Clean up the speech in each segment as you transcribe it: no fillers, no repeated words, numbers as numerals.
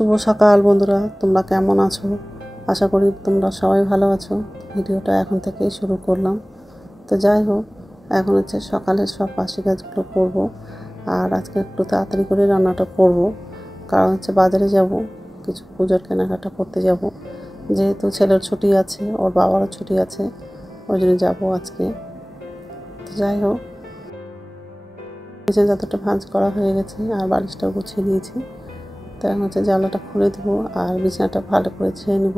শুভ সকাল বন্ধুরা, তোমরা কেমন আছো? আশা করি তোমরা সবাই ভালো আছো। ভিডিওটা এখন থেকেই শুরু করলাম। তো যাই হোক, এখন হচ্ছে সকালের সব বাসি কাজগুলো করব। আর আজকে একটু তাড়াতাড়ি করে রান্নাটা করব, কারণ হচ্ছে বাজারে যাব, কিছু পূজার কেনাকাটা করতে যাব। যেহেতু ছেলের ছুটি আছে, ওর বাবারও ছুটি আছে, ওই জন্য যাবো আজকে। তো যাই হোক, নিচে যতটা ভাঁজ করা হয়ে গেছে আর বালিশটাও গুছিয়ে নিয়েছি। তো এখন হচ্ছে জানলাটা খুলে দেবো আর বিছানাটা ভালো করে ঝেড়ে নেব।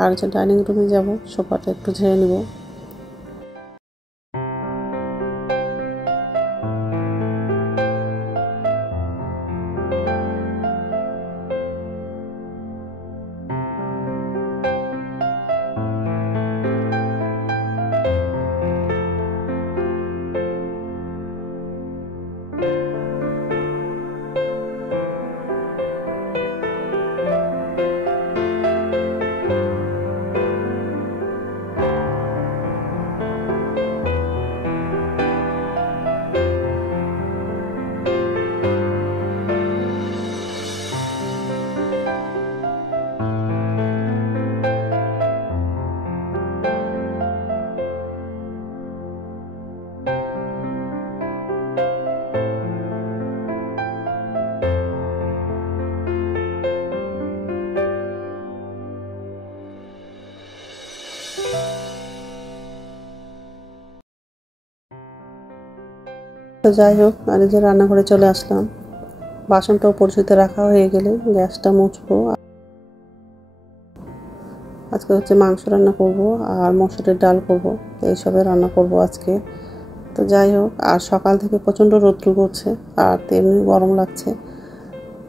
আর হচ্ছে ডাইনিং রুমে যাব, সোফাটা একটু ঝেড়ে নেব। তো যাই হোক, আর যে রান্নাঘরে চলে আসলাম। বাসনটাও পরিচিত রাখা হয়ে গেলে গ্যাসটা মুছবো। আজকে হচ্ছে মাংস রান্না করব আর মসুরের ডাল করব, এইসবের রান্না করব আজকে। তো যাই হোক, আর সকাল থেকে প্রচণ্ড রৌদ্র করছে আর তেমনি গরম লাগছে।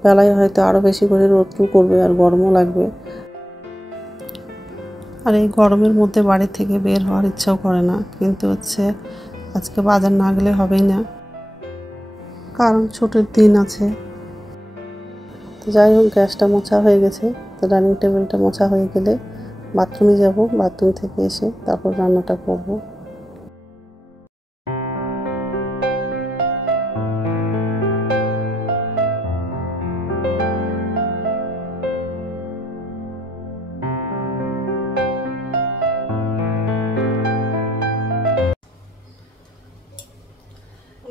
বেলায় হয়তো আরও বেশি করে রৌদ্র করবে আর গরমও লাগবে। আর এই গরমের মধ্যে বাড়ি থেকে বের হওয়ার ইচ্ছাও করে না, কিন্তু হচ্ছে আজকে বাজার না গেলে হবেই না, কারণ ছুটির দিন আছে। তো যাই হোক, গ্যাসটা মোছা হয়ে গেছে। তো ডাইনিং টেবিলটা মোছা হয়ে গেলে বাথরুমে যাব, বাথরুম থেকে এসে তারপর রান্নাটা করব।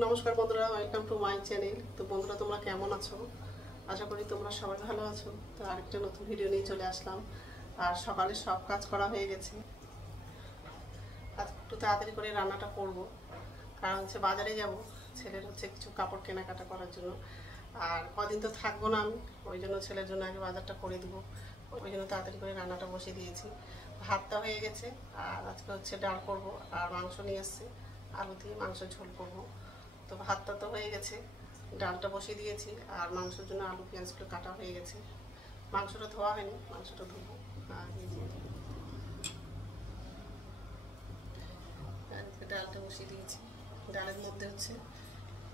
নমস্কার বন্ধুরা, ওয়েলকাম টু মাই চ্যানেল। তো বন্ধুরা, তোমরা কেমন আছো? আশা করি তোমরা সবাই ভালো আছো। তো আরেকটা নতুন ভিডিও নিয়ে চলে আসলাম। আর সকালে সব কাজ করা হয়ে গেছে। আজ একটু তাড়াতাড়ি করে রান্নাটা করব, কারণ হচ্ছে বাজারে যাব, ছেলের হচ্ছে কিছু কাপড় কেনাকাটা করার জন্য। আর কদিন তো থাকবো না আমি, ওই জন্য ছেলের জন্য আগে বাজারটা করে দেবো। ওই জন্য তাড়াতাড়ি করে রান্নাটা বসিয়ে দিয়েছি। ভাতটা হয়ে গেছে, আর আজকে হচ্ছে ডাল করব, আর মাংস নিয়ে এসেছি, আলু দিয়ে মাংসের ঝোল করব। তো ভাতটা তো হয়ে গেছে, ডালটা বসিয়ে দিয়েছি, আর মাংসের জন্য আলু পেঁয়াজগুলো কাটা হয়ে গেছে। মাংসটা ধোয়া হয়নি, মাংসটা ধুবো। আর ডালটা বসিয়ে দিয়েছি।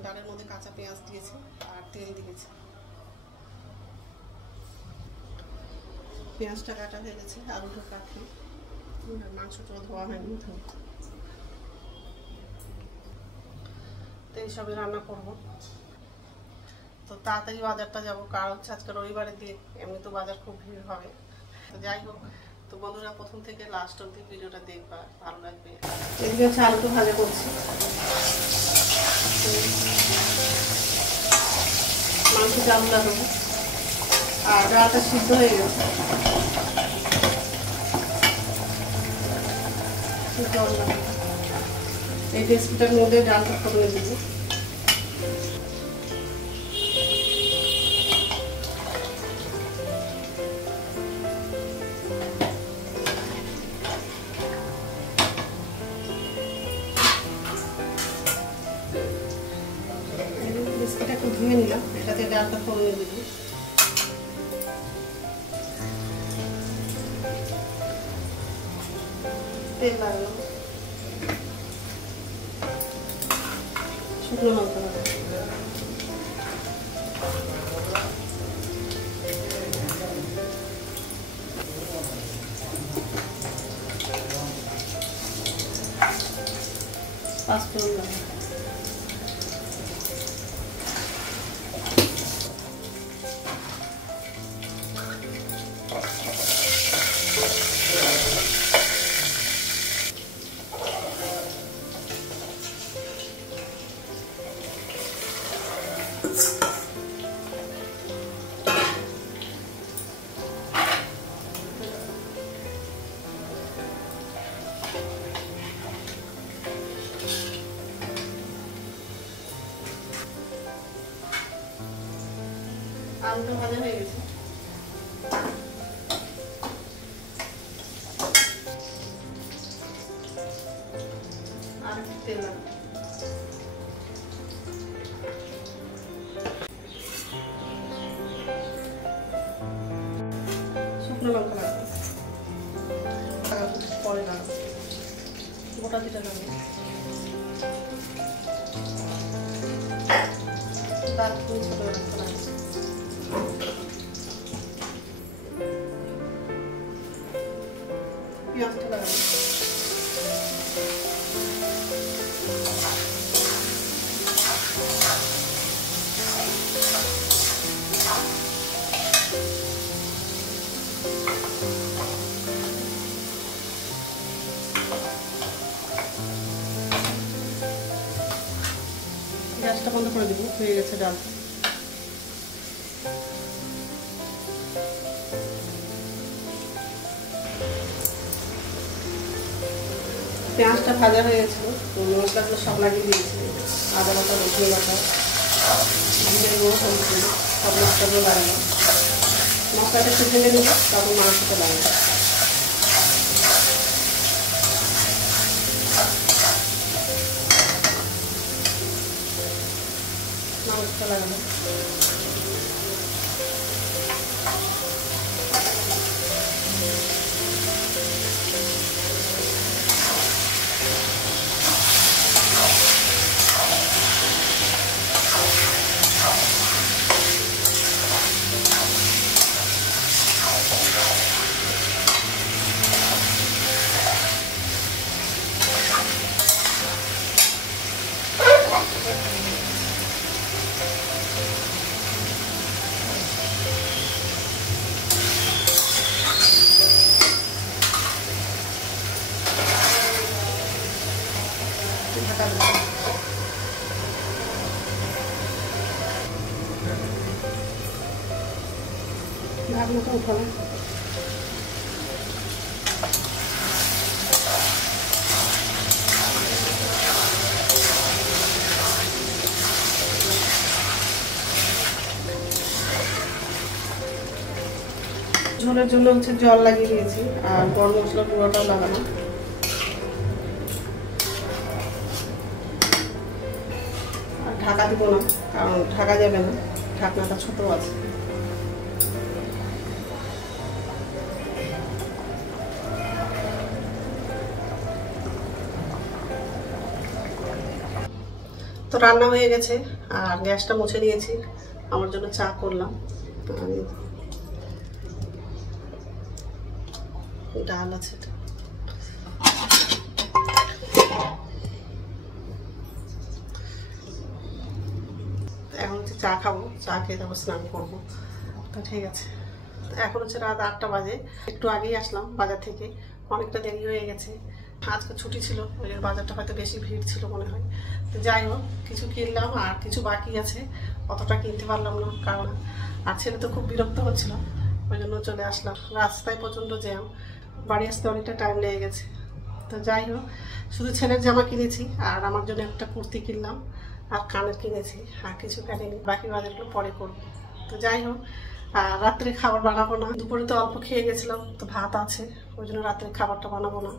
ডালের মধ্যে কাঁচা পেঁয়াজ দিয়েছি আর তেল দিয়েছি। পেঁয়াজটা কাটা হয়ে গেছে, আলুটা কাটি, মাংসটা ধোয়া হয়নি। তো এইসবই রান্না করবো। তো তাড়াতাড়ি বাজারটা যাবো, কারণ হচ্ছে আজকে রবিবারের দিন, এমনি তো বাজার খুব ভিড় হবে। তো যাই হোক, তো বন্ধুরা প্রথম থেকে লাস্ট অবধি ভিডিওটা দেখবা, ভালো লাগবে। এদিকে হচ্ছে আলুটা ভাজা করছি, মাংসটা আলু লাগাবো, আর ডালটা সিদ্ধ হয়ে গেছে। এই রেসিপিটার মধ্যে ডালটা ফোড়নে দেবো। বিস্কিটটা একটু ধুয়ে নিলাম, এটাতে ডালটা ফোড়নে দেবো। তেল লাগালাম, শুকনো লঙ্কা লাগালাম, পাঁচফোড়ন লাগালাম। আলুটা ভাজা হয়ে গেছে। আর একটু তেল লাগবে। শুকনো লঙ্কা লাগবে, পরে লাগাবো, গোটা জিরা লাগবে, দারচিনি ছোট রাখতে লাগবে, পেঁয়াজটা লাগাবো, গ্যাসটা বন্ধ করে দেবো। হয়ে গেছে ডালটা। পেঁয়াজটা ভাজা হয়ে গেছিল, মশলাগুলো সব লাগিয়ে দিয়েছি। আদা বাটা, রসুন বাটা, জিরে গুঁড়ো, হলুদ গুঁড়ো, সব মশলাগুলো লাগাবো। মশলাটা একটু ভেঙে নেব, তারপর মাংসটা লাগাবো। মাংসটা লাগাবো। ঢাকনাটা উঠানো। ঝোলের জন্য হচ্ছে জল লাগিয়ে দিয়েছি, আর গরম মশলা গুঁড়োটাও লাগানো। আর ঢাকা দিব না, কারণ ঢাকা যাবে না, ঢাকনাটা ছোট আছে। তো রান্না হয়ে গেছে, আর গ্যাসটা মুছে নিয়েছি। আমার জন্য চা করলাম, ডাল আছে। এখন হচ্ছে চা খাবো, চা খেয়ে তারপর স্নান করবো। তো ঠিক আছে, এখন হচ্ছে রাত 8টা বাজে। একটু আগেই আসলাম বাজার থেকে, অনেকটা দেরি হয়ে গেছে। আজকে ছুটি ছিল, ওই জন্য বাজারটা হয়তো বেশি ভিড় ছিল মনে হয়। তো যাই হোক, কিছু কিনলাম আর কিছু বাকি আছে, অতটা কিনতে পারলাম না, কারণ আর ছেলে তো খুব বিরক্ত হচ্ছিল, ওই জন্য চলে আসলাম। রাস্তায় প্রচণ্ড জ্যাম, বাড়ি আসতে অনেকটা টাইম লেগে গেছে। তো যাই হোক, শুধু ছেলের জামা কিনেছি, আর আমার জন্য একটা কুর্তি কিনলাম, আর কানের কিনেছি, আর কিছু কিনিনি। বাকি বাজারগুলো পরে করবো। তো যাই হোক, আর রাত্রে খাবার বানাবো না। দুপুরে তো অল্প খেয়ে গেছিলাম, তো ভাত আছে, ওই জন্য রাত্রে খাবারটা বানাবো না।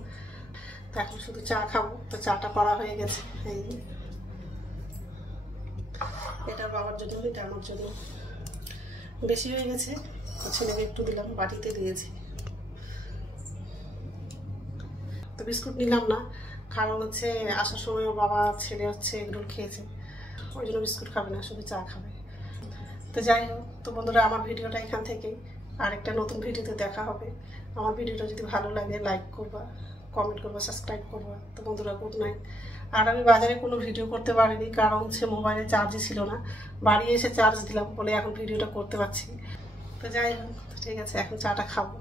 তো এখন শুধু চা খাবো। তো চাটা করা হয়ে গেছে, এই এটা বাবার জন্য, এটা আমার জন্য। বেশি হয়ে গেছে, ছেলেকে একটু দিলাম, বাটিতে দিয়েছি। তো বিস্কুট নিলাম না, কারণ হচ্ছে আসার সময় বাবা ছেলে হচ্ছে এগরোল খেয়েছে, ওই জন্য বিস্কুট খাবে না, শুধু চা খাবে। তো যাই হোক, তো বন্ধুরা, আমার ভিডিওটা এখান থেকেই, আরেকটা নতুন ভিডিওতে দেখা হবে। আমার ভিডিওটা যদি ভালো লাগে লাইক করবা, কমেন্ট করবা, সাবস্ক্রাইব করবা। তো বন্ধুরা, গুড নাইট। আর আমি বাজারে কোনো ভিডিও করতে পারিনি, কারণ হচ্ছে মোবাইলে চার্জই ছিল না। বাড়ি এসে চার্জ দিলাম বলে এখন ভিডিওটা করতে পারছি। তো যাই হোক, ঠিক আছে, এখন চাটা খাবো।